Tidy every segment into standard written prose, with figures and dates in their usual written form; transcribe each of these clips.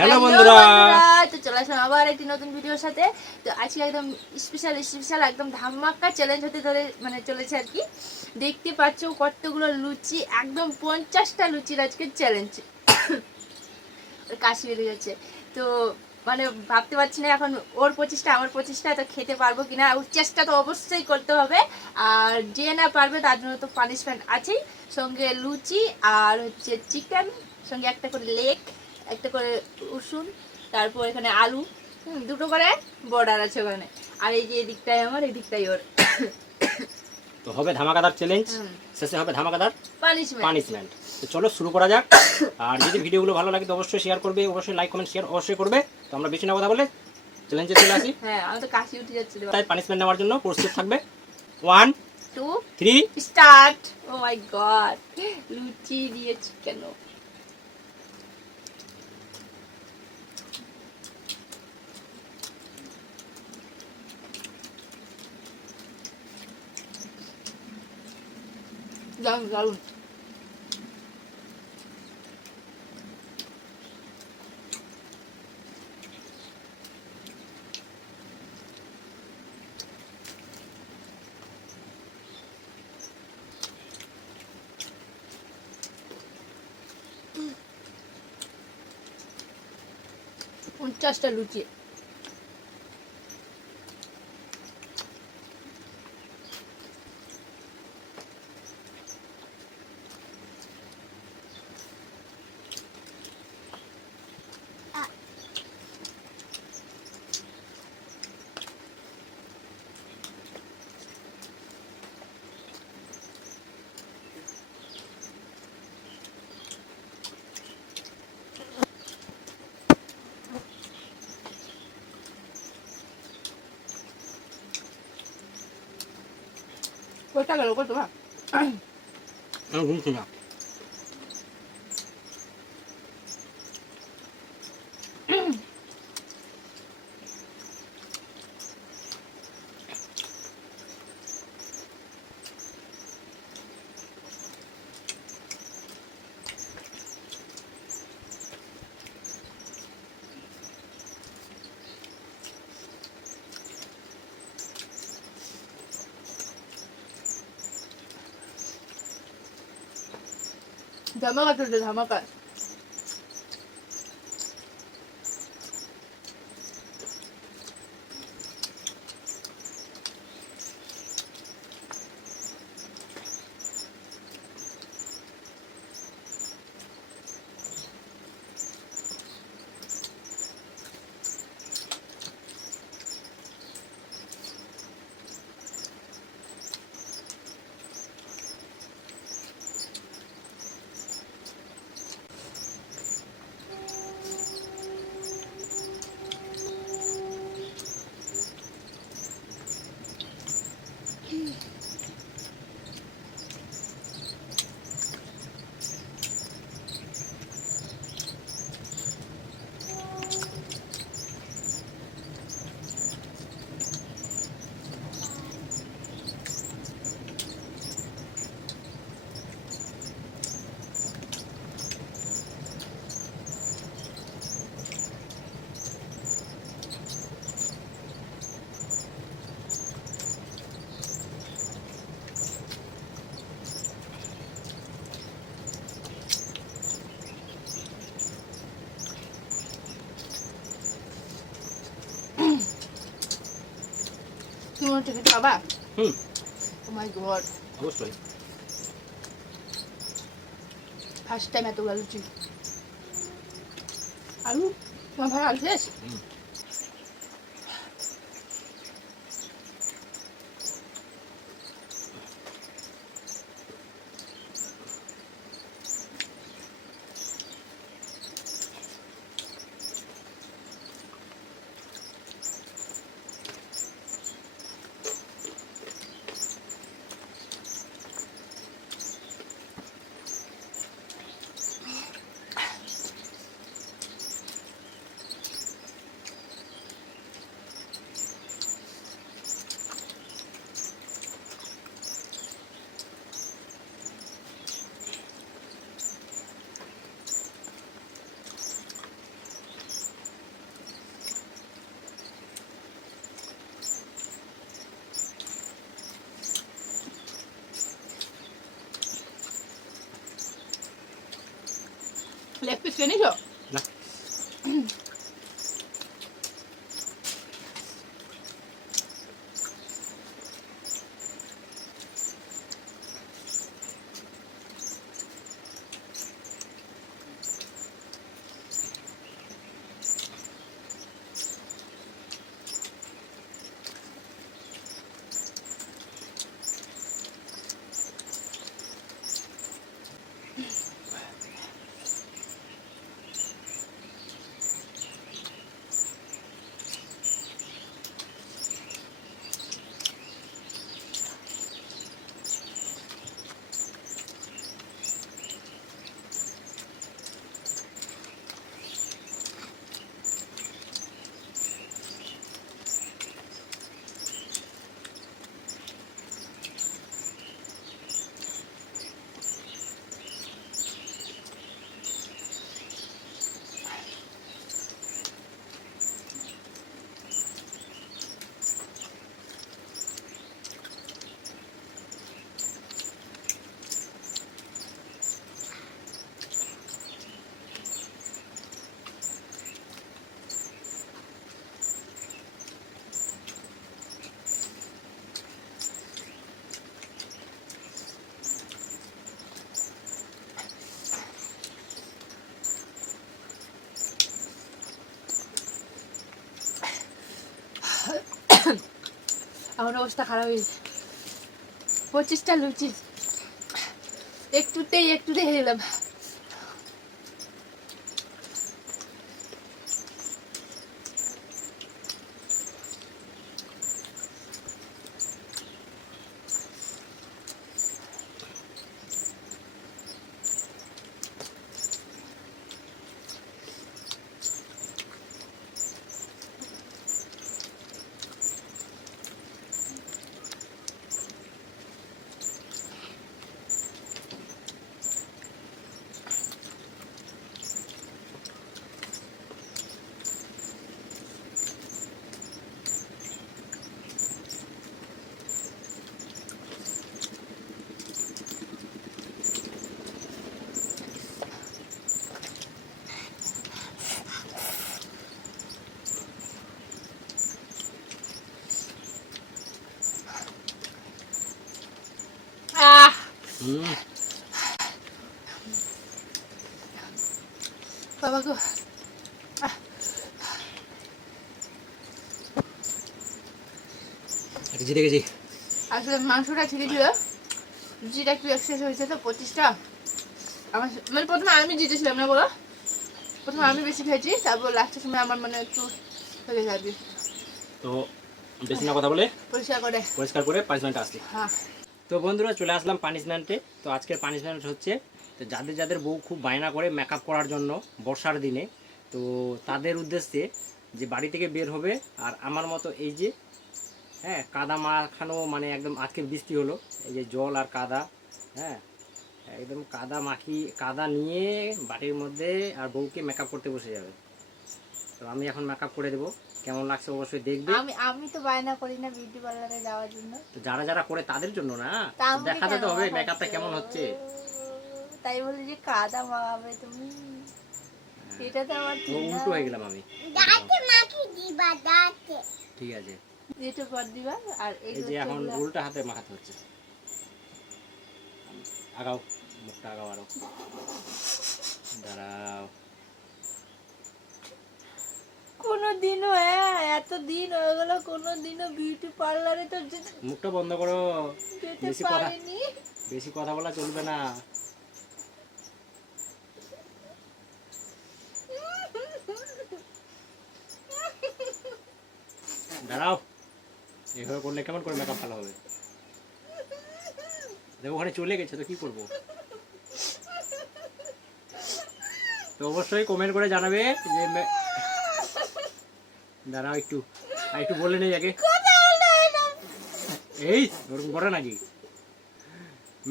Hello বন্ধুরা, তো চলে আসলাম আবার একটি নতুন ভিডিওর সাথে। তো আজকে একদম স্পেশাল একদম ধামাকা চ্যালেঞ্জ হতে ধরে চলেছে আর কি। দেখতে পাচ্ছ কতগুলো লুচি, একদম 50টা লুচির আজকে চ্যালেঞ্জ। কাশি বেরিয়ে যাচ্ছে তো ভাবতে পারছি না এখন ওর 25টা আমার 25টা তো খেতে পারবো কিনা। চেষ্টা তো অবশ্যই করতে হবে, আর যে না পারবে তার জন্য তো পানিশমেন্ট আছেই। সঙ্গে লুচি আর হচ্ছে চিকেন, সঙ্গে একটা করে লেগ, একটা করে রসুন, তারপর এখানে আলু, দুটো করে বর্ডার আছে ওখানে। আর এই যে এদিকটাই আমার, এই দিকটাই ওর। তো হবে ধামাকাদার চ্যালেঞ্জ, শেষে হবে ধামাকাদার পানিশমেন্ট। তো চলো শুরু করা যাক। আর যদি ভিডিওগুলো ভালো লাগে তো অবশ্যই শেয়ার করবে, অবশ্যই লাইক কমেন্ট শেয়ার অবশ্যই করবে। তো আমরা বেশি না কথা বলে চ্যালেঞ্জে চলে আসি। হ্যাঁ, আমি তো কাশি উঠে যাচ্ছে। তাই পানিশমেন্ট নেওয়ার জন্য প্রস্তুত থাকবে। 1 2 3 স্টার্ট। ও মাই গড, লুচি দিয়ে চিকেন। দারুন। 50টা লুচি। কয়টা গেল কত বা? আমি ঘুমছি না। ধামাকা চলছে, ধামাকা। তুমি মনে টিকিট পাবা? ও মাই গড, অবশ্যই ফার্স্ট টাইম এতগুলো লুচি। আলু তোমার ভাই আলু শেষ? চিনিস না আমার অবস্থা খারাপ হয়েছে 25টা লুচি একটুতেই খেলাম বাবা গো জিতে গেছি আসলে মাংসটা ঠিকই ছিল লুচিটা একটু এক্সেস হয়েছে তো 25টা আমার মানে প্রথমে আমি জিতেছিলাম না বলো প্রথমে আমি বেশি খেয়েছি তারপর লাস্টের সময় আমার মানে একটু হয়ে যাবে তো বেশি না কথা বলে পরিষ্কার করে পানিশমেন্ট আসছে হ্যাঁ তো বন্ধুরা চলে আসলাম পানিশমেন্টে তো আজকের পানিশমেন্ট হচ্ছে তো যাদের বউ খুব বায়না করে মেকআপ করার জন্য বর্ষার দিনে তো তাদের উদ্দেশ্যে যে বাড়ি থেকে বের হবে আর আমার মতো এই যে হ্যাঁ কাদা মাখানো মানে একদম আজকে বৃষ্টি হলো এই যে জল আর কাদা হ্যাঁ একদম কাদা নিয়ে বাড়ির মধ্যে আর বউকে মেকআপ করতে বসে যাবে তো আমি এখন মেকআপ করে দেবো কেমন লাগছে অবশ্যই দেখবে আমি তো বায়না করি না বিউটি পার্লারে যাওয়ার জন্য তো যারা করে তাদের জন্য না দেখাতে তো হবে মেকআপটা কেমন হচ্ছে তাই বলে যে কাদা মাখাবে তুমি এটা তো আমার উল্টো হয়ে গেলাম আমি দাঁতে মাখি দিবা দাঁতে ঠিক আছে এটা পর দিবা আর এই যে এখন উল্টা হাতে মাখাতে হচ্ছে আগাও মুখটা আগাও আরো দাঁড়াও কোনোদিনও এত দিন হয়ে গেল কোনোদিনও বিউটি পার্লারে তো মুখটা বন্ধ করো যেতে বেশি কথা বলা চলবে না দাঁড়াও এভাবে করলে কেমন করে মেকআপ ভালো হবে দেখো ওখানে চলে গেছে তো কি করবো তো অবশ্যই কমেন্ট করে জানাবে যে দাঁড়াও একটু বলে নেই আগে এই ওরকম করে নাকি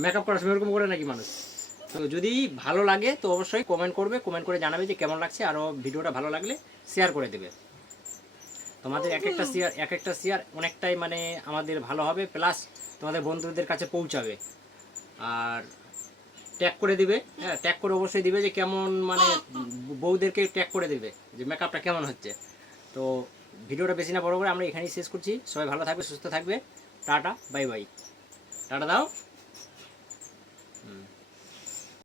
মেকআপ করার সময় ওরকম করে নাকি মানুষ তো যদি ভালো লাগে তো অবশ্যই কমেন্ট করে জানাবে যে কেমন লাগছে আরও ভিডিওটা ভালো লাগলে শেয়ার করে দেবে তোমাদের এক একটা শেয়ার অনেকটাই মানে আমাদের ভালো হবে প্লাস তোমাদের বন্ধুদের কাছে পৌঁছাবে আর ট্যাগ করে দিবে, হ্যাঁ ট্যাগ করে অবশ্যই দিবে যে কেমন মানে বউদেরকে ট্যাগ করে দেবে যে মেকআপটা কেমন হচ্ছে। তো ভিডিওটা বেশি না বড় করে আমরা এখানেই শেষ করছি। সবাই ভালো থাকবে, সুস্থ থাকবে, টাটা বাই বাই। টাটা দাও।